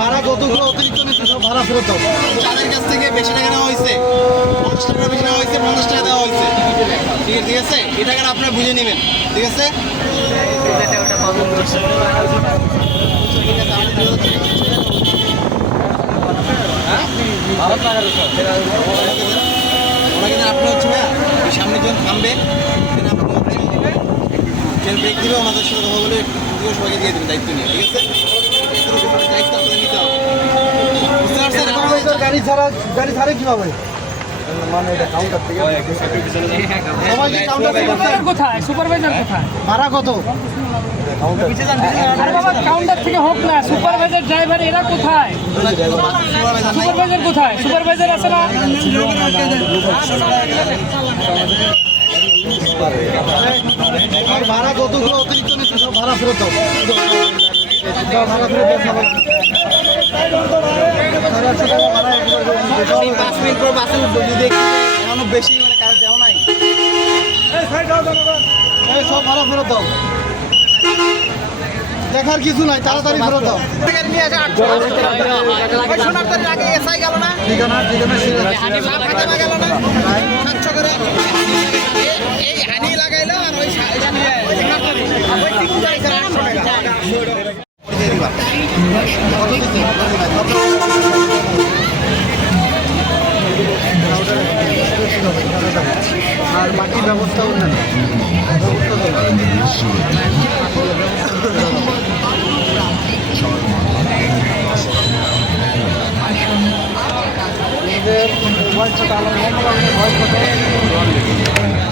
ভাড়া কতগুলো? অতিরিক্ত নিচ্ছে, সব ভাড়া ফেরত দাও। যাদের কাছ থেকে বেশি টাকা নেওয়া হয়েছে। পঞ্চাশ টাকা বেশি নেওয়া হয়েছে, পঞ্চাশ টাকা দেওয়া হয়েছে। ঠিক আছে ঠিক আছে? টাকাটা আপনারা বুঝে নেবেন। ঠিক আছে? ওরা কিন্তু আপনি হচ্ছে না সামনে যখন থামবে তখন আপনি হচ্ছে ট্রেন ব্রেক দিবে, আমাদের সাথে কথা বলে সবাইকে দিয়ে দেবেন দায়িত্ব নিয়ে। ঠিক আছে? দায়িত্ব আপনাদের নিতে হবে। বুঝতে পারছেন? গাড়ি ছাড়া গাড়ি ছাড়ে কীভাবে? মানে এটা কাউন্টার থেকে। সবাই কি কাউন্টার থেকে করছে? সুপারভাইজার কোথায়? সুপারভাইজার কোথায়? ভাড়া কত? কাউন্টার থেকে হোক না সুপারভাইজার ড্রাইভার এরা কোথায়? সুপারভাইজার কোথায়? সুপারভাইজার আছে না? ভাড়া কতগুলো? অতিরিক্ত ভাড়া ফেরত ভাড়া সবাই সাড়ে আটশো টাকা ভাড়া পাঁচ মিনিট পর বাসে উঠবো যদি এখনও বেশি মানে কাজ দেওয়া নাই। এই সব ভাড়া ফেরত দাও। দেখার কিছু নাই তাড়াতাড়ি ফেরত দাও। ঠিকানা ঠিকানা এই হানি লাগাইলো আর ওই আর আটশো টাকা দিয়ে দিবা আর বাকি ব্যবস্থাও নেন মোবাইল